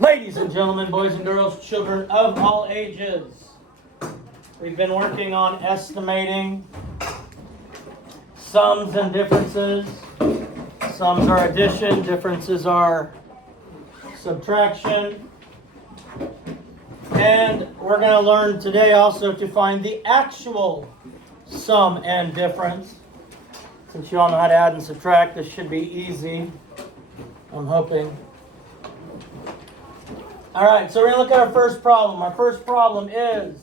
Ladies and gentlemen, boys and girls, children of all ages, we've been working on estimating sums and differences. Sums are addition, differences are subtraction. And we're going to learn today also to find the actual sum and difference. Since you all know how to add and subtract, this should be easy, I'm hoping. All right, so we're going to look at our first problem. Our first problem is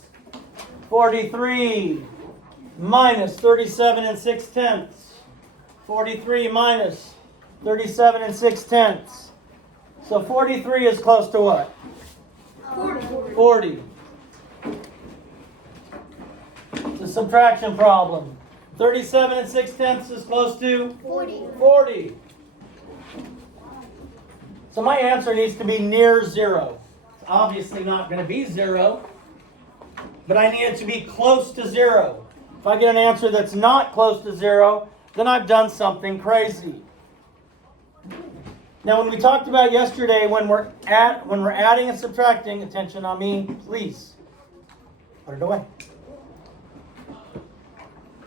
43 minus 37 and 6/10. 43 minus 37 and 6/10. So 43 is close to what? 40. It's a subtraction problem. 37 and 6/10 is close to 40. So my answer needs to be near zero. It's obviously not going to be zero, but I need it to be close to zero. If I get an answer that's not close to zero, then I've done something crazy. Now, when we talked about yesterday, when we're adding and subtracting, attention on me, please. Put it away.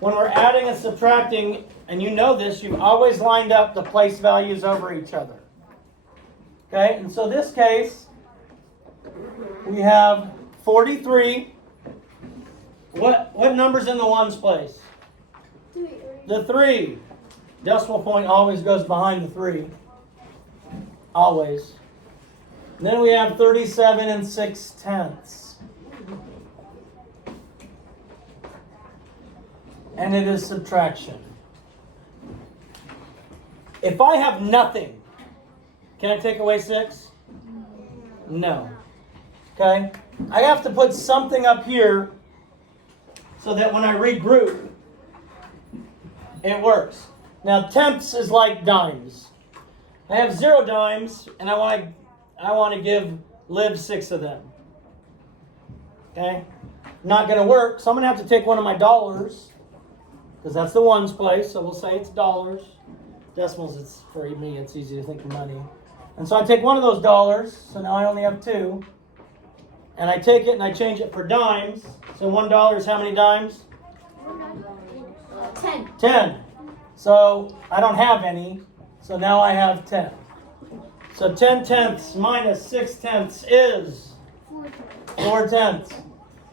When we're adding and subtracting, and you know this, you've always lined up the place values over each other. Okay, and so this case, we have 43. What number's in the ones place? 3. The 3. Decimal point always goes behind the 3. Always. And then we have 37 and 6/10. And it is subtraction. If I have nothing, can I take away 6? No. Okay? I have to put something up here so that when I regroup, it works. Now, tenths is like dimes. I have 0 dimes, and I want to give Liv 6 of them. Okay? Not going to work, so I'm going to have to take one of my dollars, because that's the ones place, so we'll say it's dollars. Decimals, it's for me, it's easy to think of money. And so I take one of those dollars, so now I only have 2. And I take it and I change it for dimes. So $1 is how many dimes? 10. 10. So I don't have any, so now I have 10. So 10/10 minus 6/10 is 4/10.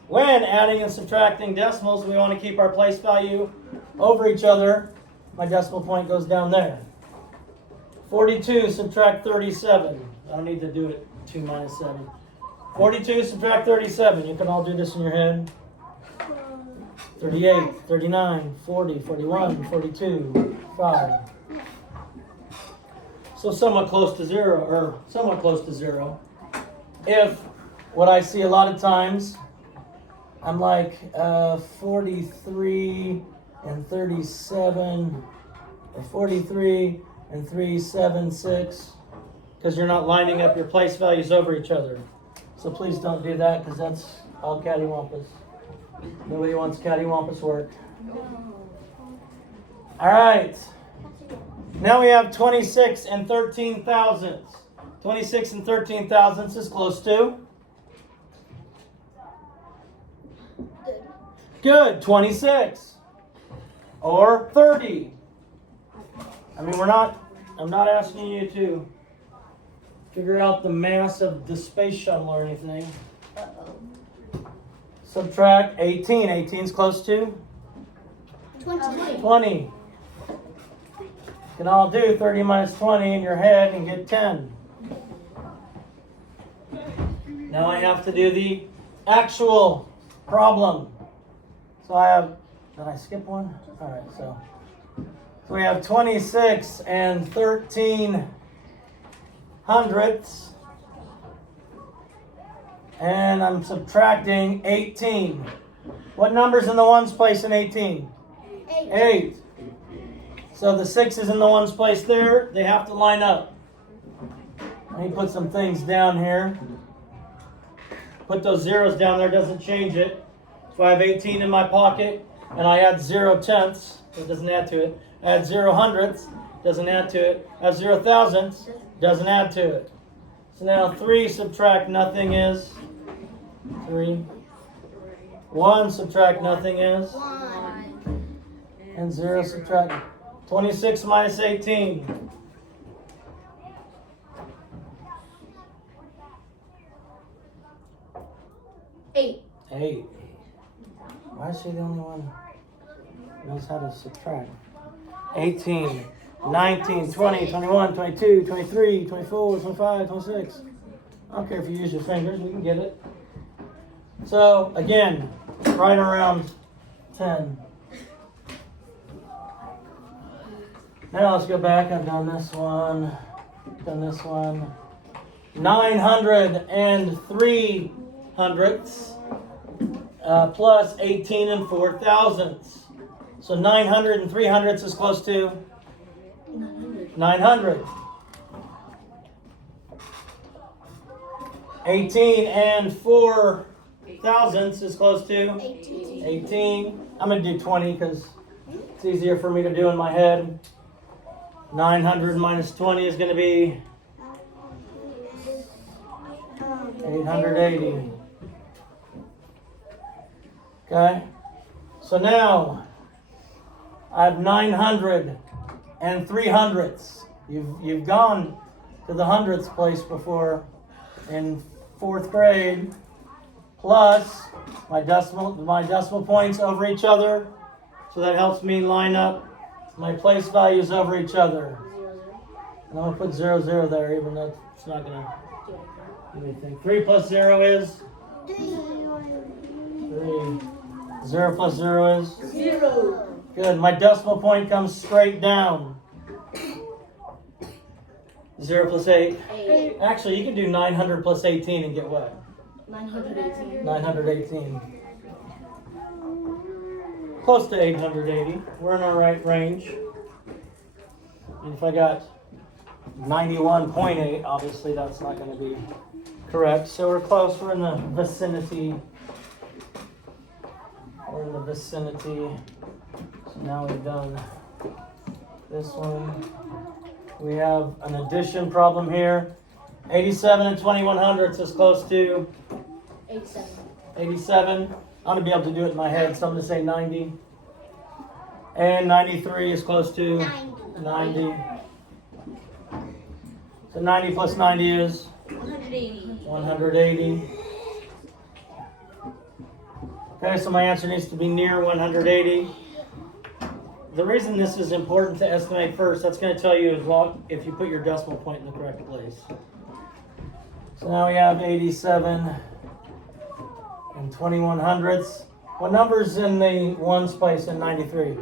When adding and subtracting decimals, we want to keep our place value over each other. My decimal point goes down there. 42 subtract 37. I don't need to do it 2 minus 7. 42 subtract 37. You can all do this in your head. 38, 39, 40, 41, 42, 5. So somewhat close to zero. If what I see a lot of times, I'm like 43 and 37, or 43 and 3, 7, 6, because you're not lining up your place values over each other. So please don't do that, because that's all cattywampus. Nobody wants cattywampus work. All right. Now we have 26 and 13 thousandths. 26 and 13 thousandths is close to? Good. 26. Or 30. I mean, I'm not asking you to figure out the mass of the space shuttle or anything. Subtract 18. 18 is close to? 20. You can all do 30 minus 20 in your head and get 10. Now I have to do the actual problem. So I have, did I skip one? All right, so we have 26 and 13 hundredths. And I'm subtracting 18. What number's in the ones place in 18? 8. So the 6 is in the ones place there. They have to line up. Let me put some things down here. Put those zeros down there, doesn't change it. So I have 18 in my pocket, and I add 0 tenths. It doesn't add to it. I add 0 hundredths. Doesn't add to it. I have 0 thousandths. Doesn't add to it. So now 3 subtract nothing is 3. 1 subtract nothing is 1. and 0 subtract 26 minus 18. 8. 8. Why is she the only one who knows how to subtract? 18, 19, 20, 21, 22, 23, 24, 25, 26. I don't care if you use your fingers, we can get it. So, again, right around 10. Now let's go back. I've done this one. 903 hundredths plus 18 and 4 thousandths. So 900 and 3 hundredths is close to 900. 18 and 4 thousandths is close to 18. I'm going to do 20 because it's easier for me to do in my head. 900 minus 20 is going to be 880. Okay? So now I have 900 and 3 hundredths. You've gone to the hundredths place before in 4th grade. Plus my decimal points over each other. So that helps me line up my place values over each other. And I'm going to put 0, 0 there, even though it's not going to do anything. 3 plus 0 is 3. 0 plus 0 is 0. good. My decimal point comes straight down. 0 plus 8. 8. Actually, you can do 900 plus 18 and get what? 918. 918. Close to 880. We're in our right range. And if I got 91.8, obviously that's not going to be correct. So we're close. We're in the vicinity. So now we've done this one. We have an addition problem here. 87 and 21 hundredths is close to 87. 87. I'm going to be able to do it in my head, so I'm going to say 90. And 93 is close to 90. So 90 plus 90 is 180. 180. Okay, so my answer needs to be near 180. The reason this is important to estimate first, that's going to tell you if you put your decimal point in the correct place. So now we have 87 and 21 hundredths. What number's in the ones place in 93?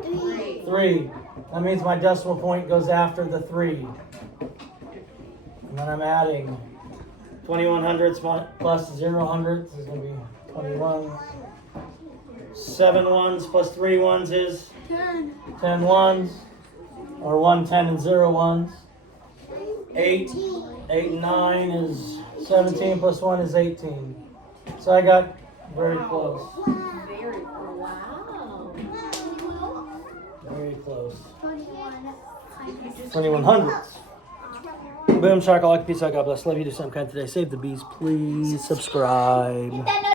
3. That means my decimal point goes after the 3. And then I'm adding 21 hundredths plus 0 hundredths is going to be 21. 7 ones plus 3 ones is 10 ones. Or 1 10 and 0 ones. 8 and 9 is 17 plus 1 is 18. So I got very close. Very cool. Wow. Very close. 21 hundredths. Boom, shakalaka, peace out, God bless. Love you, do something kind today. Save the bees, please. Subscribe.